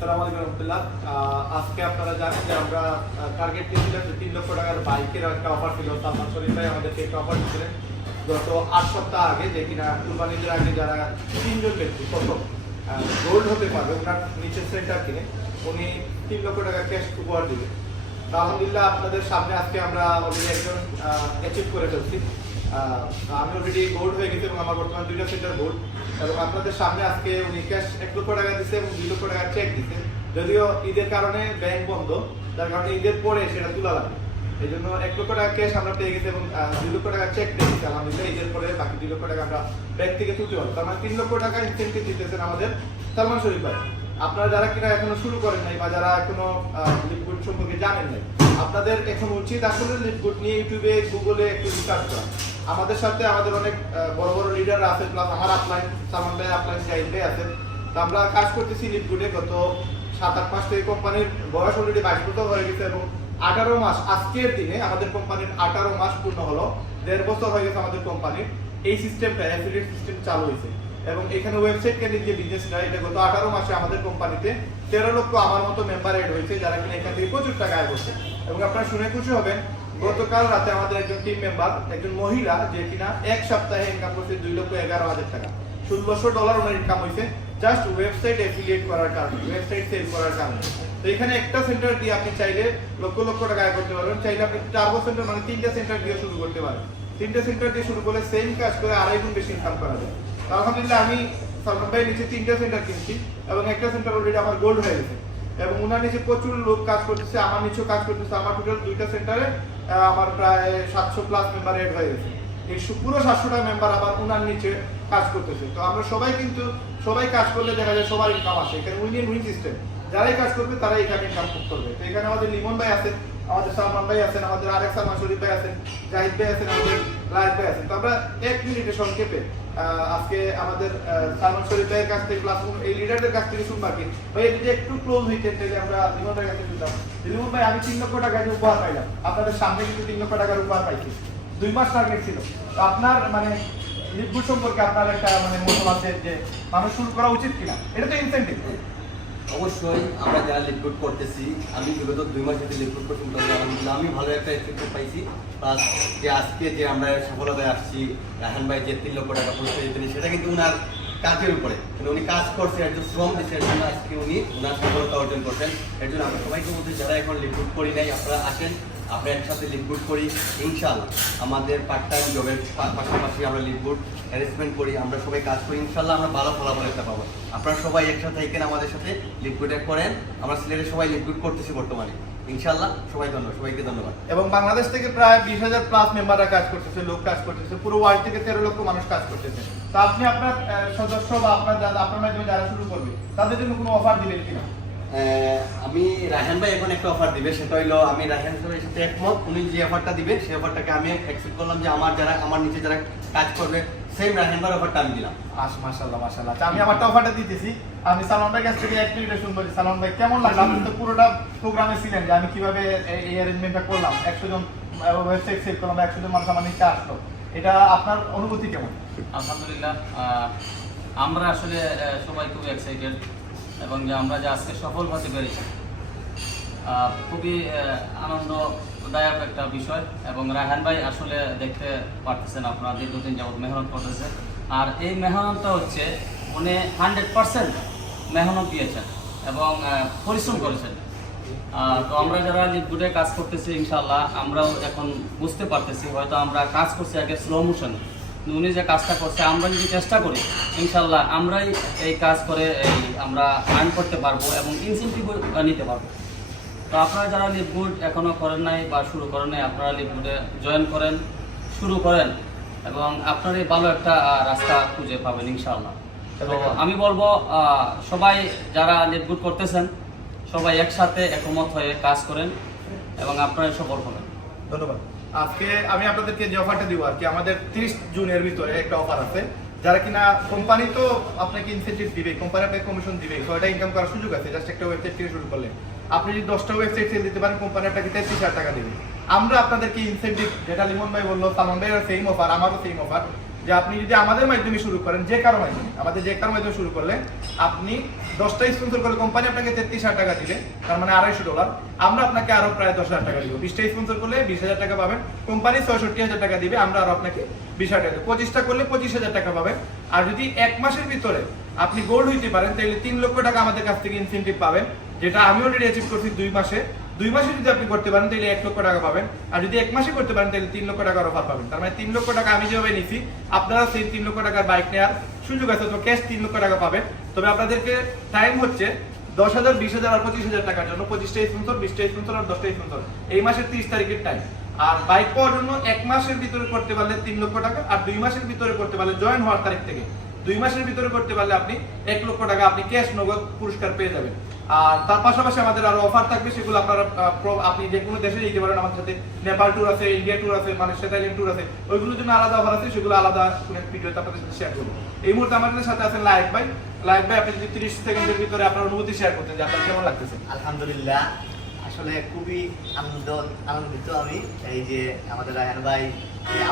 সালাম আলাইকুম রহমতুল্লাহ। আজকে আপনারা জানেন যে আমরা টার্গেট দিয়েছিলাম যে তিন লক্ষ টাকার বাইকের একটা অফার ছিল। সালমান আমাদেরকে একটা অফার দিয়েছিলেন। গত আট সপ্তাহ আগে যে কিনা কুরবানিদের আগে যারা তিনজন ব্যক্তি, প্রথম গোল্ড হতে পারবে, ওনার নিচের সেন্টার কিনে উনি তিন লক্ষ টাকা ক্যাশ উপহার দিবেন তো আলহামদুলিল্লাহ আপনাদের সামনে আজকে আমরা একজন অ্যাচিভ করে ফেলছি। আমি অলরেডি গোল্ড হয়ে গেছি এবং আমার বর্তমানে দুইটা সেন্টার গোল্ড এবং আপনাদের সামনে আজকে উনি ক্যাশ এক লক্ষ টাকা দিচ্ছে এবং দুই লক্ষ টাকা চেক দিচ্ছে যদিও ঈদের কারণে ব্যাংক বন্ধ যার কারণে ঈদের পরে সেটা তোলা লাগবে। এই জন্য এক লক্ষ টাকা ক্যাশ আমরা পেয়ে গেছি এবং দুই লক্ষ টাকা চেক পেয়ে গেছি। আলহামদুলিল্লাহ, ঈদের পরে বাকি দুই লক্ষ টাকা আমরা ব্যাংক থেকে তুলতে পারব। তার মানে তিন লক্ষ টাকা ইনসেন্টিভ দিতেছেন আমাদের সালমান শরীফ ভাই। আপনারা যারা কিনা এখনও শুরু করেন নাই বা যারা এখনও লিপগুড সম্পর্কে জানেন নাই আপনাদের এখন উচিত আসলে লিপগুড নিয়ে ইউটিউবে গুগলে একটু রিসার্চ করা। আমাদের সাথে আমাদের অনেক বড় বড় লিডার আছে প্লাস আমার আপলাইন সালমান ভাই আপলাইন জাহিদ ভাই আছেন। তো আমরা কাজ করতেছি লিপগুডে গত সাত আট মাস থেকে কোম্পানির বয়স অলরেডি বাইশ বছর হয়ে গেছে এবং আঠারো মাস আজকের দিনে আমাদের কোম্পানির আঠারো মাস পূর্ণ হলো। দেড় বছর হয়ে গেছে আমাদের কোম্পানির। এই সিস্টেমটা অ্যাফিলিয়েট সিস্টেম চালু হয়েছে। এবং এখানে ওয়েবসাইট কেন্দ্রিক যে বিজনেসটা এটা গত আঠারো মাসে আমাদের কোম্পানিতে তেরো লক্ষ আমার মতো মেম্বার এড হয়েছে, যারা কিনা এখান থেকে প্রচুর টাকা আয় করছে। এবং আপনারা শুনে খুশি হবেন, গতকাল রাতে আমাদের একজন টিম মেম্বার একজন মহিলা, যে কিনা এক সপ্তাহে ইনকাম করছে দুই লক্ষ এগারো হাজার টাকা। ষোলোশো ডলার ওনার ইনকাম হয়েছে জাস্ট ওয়েবসাইট অ্যাফিলিয়েট করার কারণে ওয়েবসাইট সেল করার কারণে। তো এখানে একটা সেন্টার দিয়ে আপনি চাইলে লক্ষ লক্ষ টাকা আয় করতে পারবেন, চাইলে আপনি টার্বো সেন্টার মানে তিনটা সেন্টার দিয়ে শুরু করতে পারেন। তিনটা সেন্টার দিয়ে শুরু করলে সেম কাজ করে আড়াই গুণ বেশি ইনকাম করা যায়। আলহামদুলিল্লাহ আমি সালমান নিচে তিনটা সেন্টার কিনছি এবং একটা সেন্টার অলরেডি আমার গোল্ড হয়ে গেছে। এবং ওনার নিচে প্রচুর লোক কাজ করতেছে, আমার নিচেও কাজ করতেছে, আমার টোটাল দুইটা সেন্টারে আমার প্রায় সাতশো প্লাস মেম্বার এড হয়ে গেছে। এই পুরো সাতশোটা মেম্বার আবার ওনার নিচে কাজ করতেছে। তো আমরা সবাই কিন্তু, সবাই কাজ করলে দেখা যায় সবার ইনকাম আসে। এখানে উইন উইন সিস্টেম যারাই কাজ করবে তারাই এখানে ইনকাম করবে। তো এখানে আমাদের লিমন ভাই আছেন, আমাদের সালমান ভাই আছেন, আমাদের আরেক সালমান শরীফ ভাই আছেন, জাহিদ ভাই আছেন, আমাদের লাইফ ভাই আছেন। তো আমরা এক মিনিটে সংক্ষেপে আজকে আমাদের সালমান শরীফ ভাইয়ের কাছ থেকে প্লাস এই লিডারদের কাছ থেকে শুনবা কি। ভাই এটা যে একটু ক্লোজ হইতেন তাহলে আমরা লিমন ভাইয়ের কাছে শুনতাম। লিমন ভাই, আমি তিন লক্ষ টাকা উপহার পাইলাম। আপনাদের সামনে কিন্তু তিন লক্ষ টাকার উপহার পাইছি। দুই মাস টার্গেট ছিল। তো আপনার মানে লিপগুড সম্পর্কে আপনার একটা মানে মতামত আছে যে, মানুষ শুরু করা উচিত কিনা? এটা তো ইনসেন্টিভ অবশ্যই আমরা যারা লিকুইড করতেছি, আমি বিগত দুই মাস যদি লিকুইড করতে আলহামদুলিল্লাহ আমি ভালো একটা এফেক্ট পাইছি। প্লাস যে আজকে যে আমরা সফলতায় আসছি, রাহান ভাই যে তিন লক্ষ টাকা পুরস্কার দিতেন সেটা কিন্তু উনার কাজের উপরে। কিন্তু উনি কাজ করছে একজন শ্রম দিচ্ছে এর জন্য আজকে উনি উনার সফলতা অর্জন করছেন। এর জন্য আমরা সবাইকে বলতে যারা এখন লিকুইড করি নাই, আপনারা আসেন, আমরা একসাথে লিকুইড করি। ইনশাল্লাহ আমাদের পার্ট টাইম জবের পাশাপাশি আমরা লিকুইড অ্যারেঞ্জমেন্ট করি, আমরা সবাই কাজ করি। ইনশাল্লাহ আমরা ভালো ফলাফল একটা পাবো। আপনারা সবাই একসাথে এখানে আমাদের সাথে লিকুইড করেন। আমরা সিলেটে সবাই লিকুইড করতেছি বর্তমানে। ইনশাল্লাহ সবাই ধন্যবাদ সবাইকে ধন্যবাদ। এবং বাংলাদেশ থেকে প্রায় বিশ হাজার প্লাস মেম্বাররা কাজ করতেছে লোক কাজ করতেছে পুরো ওয়ার্ল্ড থেকে তেরো লক্ষ মানুষ কাজ করতেছে। তো আপনি আপনার সদস্য বা আপনার যারা আপনার মাধ্যমে যারা শুরু করবে তাদের জন্য কোনো অফার দিবেন কিনা? আমি রাহান ভাই এখন একটা অফার দিবে সেটা হইল আমি রাহান ভাইয়ের সাথে একমত উনি যে অফারটা দিবে সেই অফারটাকে আমি অ্যাকসেপ্ট করলাম যে আমার যারা আমার নিচে যারা কাজ করবে সেম ভাইয়ের অফারটা আমি দিলাম। আস মাশাআল্লাহ মাশাআল্লাহ। আচ্ছা, আমি আমারটা অফারটা দিতেছি। আমি সালমান ভাই কাছ থেকে এক মিনিটে শুনব যে সালমান ভাই কেমন লাগল? আপনি তো পুরোটা প্রোগ্রামে ছিলেন যে আমি কীভাবে এই- অ্যারেঞ্জমেন্টটা করলাম? একশো জন ওয়েবসাইট সেট করলাম একশো জন মানুষ আমার নিচে আসলো। এটা আপনার অনুভূতি কেমন? আলহামদুলিল্লাহ আহ, আমরা আসলে সবাই খুবই এক্সাইটেড এবং যে আমরা যে আজকে সফল হতে পেরেছি খুবই আনন্দদায়ক একটা বিষয় এবং রায়হান ভাই আসলে দেখতে পারতেছেন আপনারা দীর্ঘদিন যাবত মেহনত করতেছেন। আর এই মেহনতটা হচ্ছে উনি হান্ড্রেড পার্সেন্ট মেহনত দিয়েছেন এবং পরিশ্রম করেছেন। তো আমরা যারা লিপগুডে কাজ করতেছি ইনশাল্লাহ আমরাও এখন বুঝতে পারতেছি, হয়তো আমরা কাজ করছি আগে স্লো মোশন উনি যে কাজটা করছে, আমরা যদি চেষ্টা করি ইনশাল্লাহ আমরাই এই কাজ করে, এই আমরা আর্ন করতে পারব এবং ইনসেন্টিভ নিতে পারব। তো আপনারা যারা লিপগুড এখনও করেন নাই বা শুরু করেন নাই আপনারা লিপগুডে জয়েন করেন শুরু করেন এবং আপনারই ভালো একটা রাস্তা খুঁজে পাবেন ইনশাল্লাহ তো আমি বলব সবাই যারা লিপগুড করতেছেন সবাই একসাথে একমত হয়ে কাজ করেন এবং আপনারা সফল হবেন। ধন্যবাদ। আজকে আমি আপনাদেরকে যে অফারটা দিব আর কি আমাদের তিরিশ জুনের ভিতরে একটা অফার আছে। যারা কিনা কোম্পানি তো আপনাকে ইনসেন্টিভ দিবে কোম্পানি আপনাকে কমিশন দিবে, ছয়টা ইনকাম করার সুযোগ আছে জাস্ট একটা ওয়েবসাইট থেকে শুরু করলে। আপনি যদি দশটা ওয়েবসাইট সেল দিতে পারেন কোম্পানি আপনাকে তেত্রিশ হাজার টাকা দেবে। আমরা আপনাদেরকে ইনসেন্টিভ যেটা লিমন ভাই বলল, সালমান ভাইয়ের সেম অফার আমারও সেম অফার যে আপনি যদি আমাদের মাধ্যমে শুরু করেন, যে কারও মাধ্যমে, আমাদের যে কারও মাধ্যমে শুরু করলে আপনি দশটা স্পন্সর করলে কোম্পানি আপনাকে তেত্রিশ হাজার টাকা দিবে তার মানে আড়াইশো ডলার আমরা আপনাকে আরও প্রায় দশ হাজার টাকা দিব। বিশটা স্পন্সর করলে বিশ হাজার টাকা পাবেন কোম্পানি ছয়ষট্টি হাজার টাকা দিবে, আমরা আরও আপনাকে বিশ হাজার টাকা। পঁচিশটা করলে পঁচিশ হাজার টাকা পাবেন। আর যদি এক মাসের ভিতরে আপনি গোল্ড হইতে পারেন, তাহলে তিন লক্ষ টাকা আমাদের কাছ থেকে ইনসেন্টিভ পাবেন, যেটা আমি অলরেডি অ্যাচিভ করছি দুই মাসে। দুই মাসে যদি আপনি করতে পারেন, তাহলে এক লক্ষ টাকা পাবেন। আর যদি এক মাসে করতে পারেন, তাহলে তিন লক্ষ টাকার অফার পাবেন। তার মানে তিন লক্ষ টাকা আমি যেভাবে নিছি, আপনারা সেই তিন লক্ষ টাকার বাইক নেওয়ার সুযোগ আছে তো ক্যাশ তিন লক্ষ টাকা পাবেন। তবে আপনাদেরকে টাইম হচ্ছে দশ হাজার, বিশ হাজার আর পঁচিশ হাজার টাকার জন্য। পঁচিশটা স্পন্সর বিশটা স্পন্সর আর দশটা স্পন্সর এই মাসের তিরিশ তারিখের টাইম আর বাইক পাওয়ার জন্য এক মাসের ভিতরে করতে পারলে তিন লক্ষ টাকা, আর দুই মাসের ভিতরে করতে পারলে জয়েন হওয়ার তারিখ থেকে। দুই মাসের ভিতরে করতে পারলে আপনি এক লক্ষ টাকা আপনি ক্যাশ নগদ পুরস্কার পেয়ে যাবেন। আর তার পাশাপাশি আমাদের আরও অফার থাকবে, সেগুলো আপনারা আপনি যে কোনো দেশে যেতে পারেন, আমাদের সাথে নেপাল ট্যুর আছে ইন্ডিয়া ট্যুর আছে মানে থাইল্যান্ড ট্যুর আছে, ওইগুলোর জন্য আলাদা অফার আছে, সেগুলো আলাদা কোনো ভিডিওতে আপনাদের সাথে শেয়ার করব। এই মুহূর্তে আমাদের সাথে আছেন লাইভ ভাই। লাইভ ভাই, আপনি যদি তিরিশ সেকেন্ডের ভিতরে আপনার অনুভূতি শেয়ার করতেন যে আপনার কেমন লাগতেছে? আলহামদুলিল্লাহ, আসলে খুবই আনন্দ, আনন্দিত আমি। এই যে আমাদের রায়হান ভাই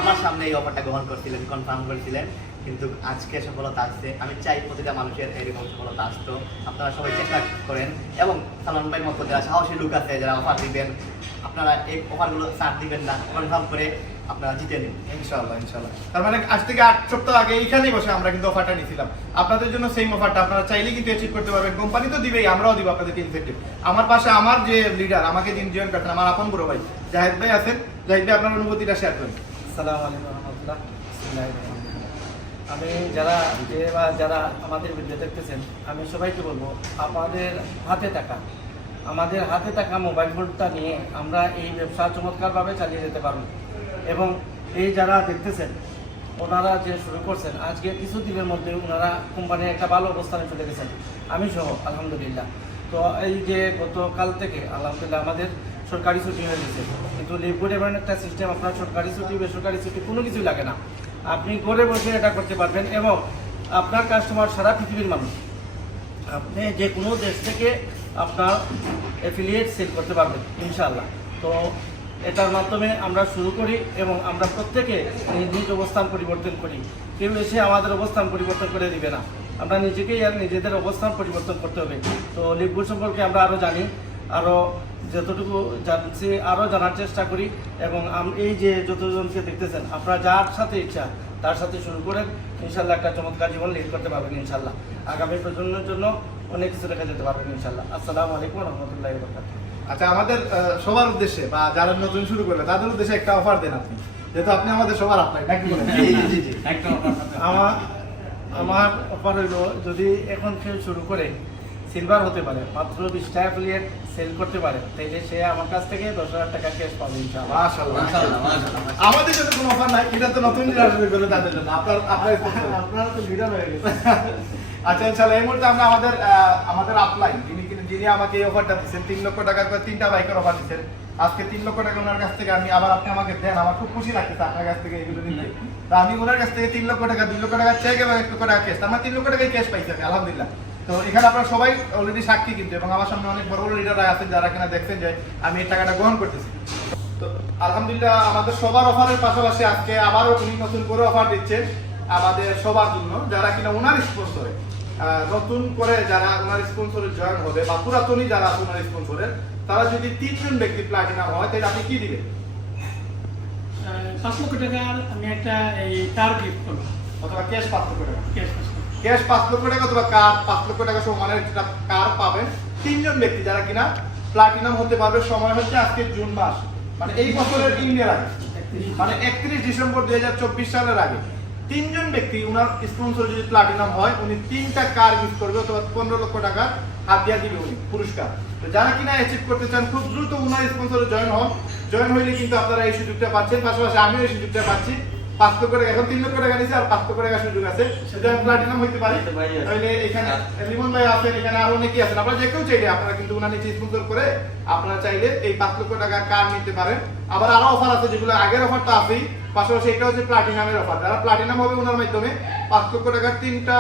আমার সামনে এই অফারটা গ্রহণ করছিলেন কনফার্ম করেছিলেন। কিন্তু আজকে সফলতা আসছে। আমি চাই প্রতিটা মানুষের এরকম সফলতা আসতো। আপনারা সবাই চেষ্টা করেন। এবং সালমান ভাইয়ের মতো যারা সাহসী লোক আছে যারা অফার দিবেন আপনারা এই অফারগুলো ছাড় দিবেন না। কনফার্ম করে আপনারা জিতে নিন। ইনশাআল্লাহ ইনশাআল্লাহ। তার মানে আজ থেকে আট সপ্তাহ আগে এইখানেই বসে আমরা কিন্তু অফারটা নিয়েছিলাম আপনাদের জন্য সেম অফারটা আপনারা চাইলে কিন্তু অ্যাচিভ করতে পারবেন। কোম্পানি তো দিবেই আমরাও দিব আপনাদেরকে ইনসেন্টিভ আমার পাশে আমার যে লিডার আমাকে দিন জয়েন করতেন আমার আপন বড় ভাই জাহেদ ভাই আছেন। জাহেদ ভাই আপনার অনুভূতিটা শেয়ার করেন। আসসালামু আলাইকুম রহমতুল্লাহ। আমি যারা যে বা যারা আমাদের ভিডিও দেখতেছেন, আমি সবাইকে বলব আমাদের হাতে টাকা আমাদের হাতে থাকা মোবাইল ফোনটা নিয়ে আমরা এই ব্যবসা চমৎকারভাবে চালিয়ে যেতে পারব। এবং এই যারা দেখতেছেন, ওনারা যে শুরু করছেন, আজকে কিছু দিনের মধ্যে ওনারা কোম্পানির একটা ভালো অবস্থানে চলে গেছেন। আমি সহ, আলহামদুলিল্লাহ। তো এই যে গতকাল থেকে, আলহামদুলিল্লাহ আমাদের সরকারি ছুটি হয়ে গেছে। কিন্তু লিভগুড এমন একটা সিস্টেম আপনার সরকারি ছুটি, বেসরকারি ছুটি, কোনো কিছু লাগে না। আপনি ঘরে বসে এটা করতে পারবেন এবং আপনার কাস্টমার সারা পৃথিবীর মানুষ। আপনি যে কোনো দেশ থেকে আপনার অ্যাফিলিয়েট সেল করতে পারবেন, ইনশাআল্লাহ। তো এটার মাধ্যমে আমরা শুরু করি এবং আমরা প্রত্যেকে নিজ নিজ অবস্থান পরিবর্তন করি। কেউ এসে আমাদের অবস্থান পরিবর্তন করে দিবে না। আমরা নিজেকেই আর নিজেদের অবস্থান পরিবর্তন করতে হবে। তো লিপগুড সম্পর্কে আমরা আরও জানি। আরও যতটুকু জানছি আরও জানার চেষ্টা করি এবং এই যে যতজনকে দেখতেছেন আপনারা যার সাথে ইচ্ছা তার সাথে শুরু করেন। ইনশাল্লাহ একটা চমৎকার জীবন লিড করতে পারবেন ইনশাল্লাহ। আগামী প্রজন্মের জন্য অনেক কিছু রেখে যেতে পারবেন ইনশাল্লাহ। আসসালামু আলাইকুম রহমতুল্লাহ বরকাত আচ্ছা আমাদের সবার উদ্দেশ্যে বা যারা নতুন শুরু করবে তাদের উদ্দেশ্যে একটা অফার দেন আপনি। যেহেতু আপনি আমাদের সবার আপনার নাকি। আমার আমার অফার হইল যদি এখন কেউ শুরু করে সিলভার হতে পারে মাত্র বিশটা অ্যাফিলিয়েট সেল করতে পারে তাইলে সে আমার কাছ থেকে দশ হাজার টাকা ক্যাশ পাবে। আমাদের জন্য কোনো অফার নাই এটা তো নতুন তাদের জন্য। আপনার আপনার আপনারা তো লিডার হয়ে গেছে আচ্ছা ইনশাআল্লাহ এই মুহূর্তে আমরা আমাদের আমাদের আপলাইন যিনি যিনি আমাকে এই অফারটা দিচ্ছেন তিন লক্ষ টাকা করে তিনটা বাইকের অফার দিচ্ছেন আজকে তিন লক্ষ টাকা ওনার কাছ থেকে আমি আবার আপনি আমাকে দেন আমার খুব খুশি লাগতেছে আপনার কাছ থেকে এগুলো নিতে। তো আমি ওনার কাছ থেকে তিন লক্ষ টাকা দুই লক্ষ টাকা চেক এবং এক লক্ষ টাকা ক্যাশ আমার তিন লক্ষ টাকাই ক্যাশ পাইছি আমি আলহামদুলিল্লাহ। তো এখানে আপনারা সবাই অলরেডি সাক্ষী কিন্তু এবং আমার সামনে অনেক বড় বড় লিডাররা আছেন যারা কিনা দেখছেন যে আমি এই টাকাটা গ্রহণ করতেছি। তো আলহামদুলিল্লাহ আমাদের সবার অফারের পাশাপাশি আজকে আবারও উনি নতুন করে অফার দিচ্ছেন আমাদের সবার জন্য যারা কিনা ওনার স্পন্সরে নতুন করে যারা ওনার স্পন্সরে জয়েন হবে বা পুরাতনই যারা আছে ওনার স্পন্সরের তারা যদি তিনজন ব্যক্তি প্লাটিনাম হয় তাহলে আপনি কি দিবেন? পাঁচ লক্ষ টাকার আমি একটা এই কার গিফট করব। অথবা ক্যাশ পাঁচ লক্ষ টাকা। ক্যাশ। ক্যাশ পাঁচ লক্ষ টাকা অথবা কার পাঁচ লক্ষ টাকা সমানের একটা কার পাবেন তিনজন ব্যক্তি যারা কিনা প্লাটিনাম হতে পারবে সময় হচ্ছে আজকে জুন মাস। মানে এই বছরের ইন্ডিয়ার আগে। মানে একত্রিশ ডিসেম্বর দুই সালের আগে। তিনজন ব্যক্তি উনার স্পন্সর যদি প্লাটিনাম হয় উনি তিনটা কার গিফট করবে অথবা পনেরো লক্ষ টাকা হাত দিয়া দিবে উনি পুরস্কার। তো যারা কিনা অ্যাচিভ করতে চান খুব দ্রুত উনার স্পন্সরে জয়েন হন। জয়েন হইলে কিন্তু আপনারা এই সুযোগটা পাচ্ছেন। পাশাপাশি আমিও এই সুযোগটা পাচ্ছি। পাঁচ লক্ষ টাকা এখন তিন লক্ষ টাকা নিচ্ছে আর পাঁচ লক্ষ টাকা সুযোগ আছে। সেটা প্লাটিনাম হইতে পারে. তাহলে এখানে লিমন ভাই আছেন এখানে আরও অনেকেই আছেন। আপনারা যে কেউ চাইলে আপনারা কিন্তু উনার নিচে স্পন্সর করে আপনারা চাইলে এই পাঁচ লক্ষ টাকার কার নিতে পারেন। আবার আরও অফার আছে যেগুলো আগের অফারটা আছেই পাশাপাশি এটা হচ্ছে প্লাটিনামের অফার যারা প্লাটিনাম হবে ওনার মাধ্যমে পাঁচ লক্ষ টাকার তিনটা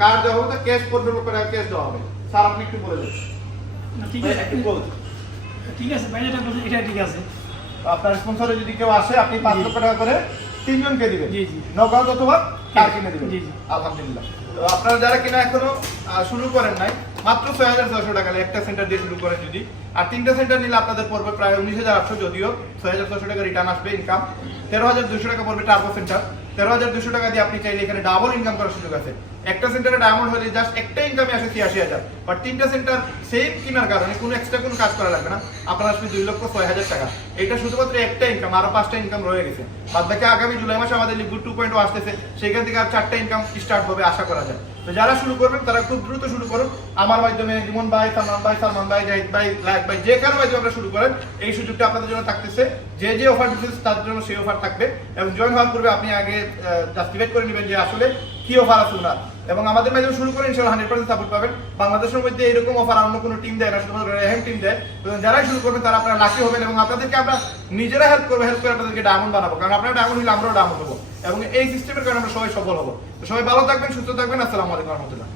কার দেওয়া হবে ক্যাশ পনেরো লক্ষ টাকা ক্যাশ দেওয়া হবে। স্যার আপনি একটু বলে দেন। না, ঠিক আছে। একটু বলুন ঠিক আছে এটা ঠিক আছে। আপনার স্পন্সরে যদি কেউ আসে আপনি পাঁচ লক্ষ টাকা করে তিনজনকে দিবেন? জি, জি। নকআউট অথবা কার কিনে দিবেন? জি, জি। আলহামদুলিল্লাহ। তো আপনারা যারা কিনা এখনও শুরু করেন নাই মাত্র ছয় হাজার ছয়শো টাকা একটা সেন্টার দিয়ে শুরু করেন যদি। আর তিনটা সেন্টার নিলে আপনাদের পড়বে প্রায় উনিশ হাজার আটশো যদিও ছয় হাজার ছয়শো টাকা রিটার্ন আসবে ইনকাম তেরো হাজার দুশো টাকা পড়বে টার্বো সেন্টার তেরো হাজার দুশো টাকা দিয়ে আপনি চাইলে এখানে ডাবল ইনকাম করার সুযোগ আছে। একটা সেন্টারে ডায়মন্ড হলে জাস্ট একটা ইনকামে আসে ছিয়াশি হাজার। বাট তিনটা সেন্টার সেম কেনার কারণে কোনো এক্সট্রা কোনো কাজ করা লাগবে না। আপনার আসবে দুই লক্ষ ছয় হাজার টাকা। এটা শুধুমাত্র একটা ইনকাম আরও পাঁচটা ইনকাম রয়ে গেছে। বাদ বাকি আগামী জুলাই মাসে আমাদের লিকুইড টু পয়েন্ট আসতেছে। সেখান থেকে আর চারটা ইনকাম স্টার্ট হবে, আশা করা যায়। তো যারা শুরু করবেন, তারা খুব দ্রুত শুরু করুন। আমার মাধ্যমে লিমন ভাই, সালমান ভাই সালমান ভাই, জাহিদ ভাই লাইক ভাই, যে কারও মাধ্যমে আপনারা শুরু করেন, এই সুযোগটা আপনাদের জন্য থাকতেছে। যে যে অফার দিতেছে, তার জন্য সেই অফার থাকবে। এবং জয়েন হওয়ার পূর্বে আপনি আগে জাস্টিফাইড করে নেবেন যে আসলে কি অফার আছে না এবং আমাদের মাধ্যমে শুরু করে ইনশাল্লাহ হান্ড্রেড পার্সেন্ট সাপোর্ট পাবেন। বাংলাদেশের মধ্যে এরকম অফার অন্য কোনো টিম দেয় না, শুধুমাত্র রেহেম টিম দেয়। যারাই শুরু করবেন, তারা আপনারা লাকি হবেন এবং আপনাদেরকে আমরা নিজেরা হেল্প করব হেল্প করে আপনাদেরকে ডায়মন্ড বানাবো। কারণ আপনারা ডায়মন্ড হলে আমরাও ডায়মন্ড হব। এবং এই সিস্টেমের কারণে আমরা সবাই সফল হব। সবাই ভালো থাকবেন, সুস্থ থাকবেন। আসসালামু আলাইকুম রহমতুল্লাহ।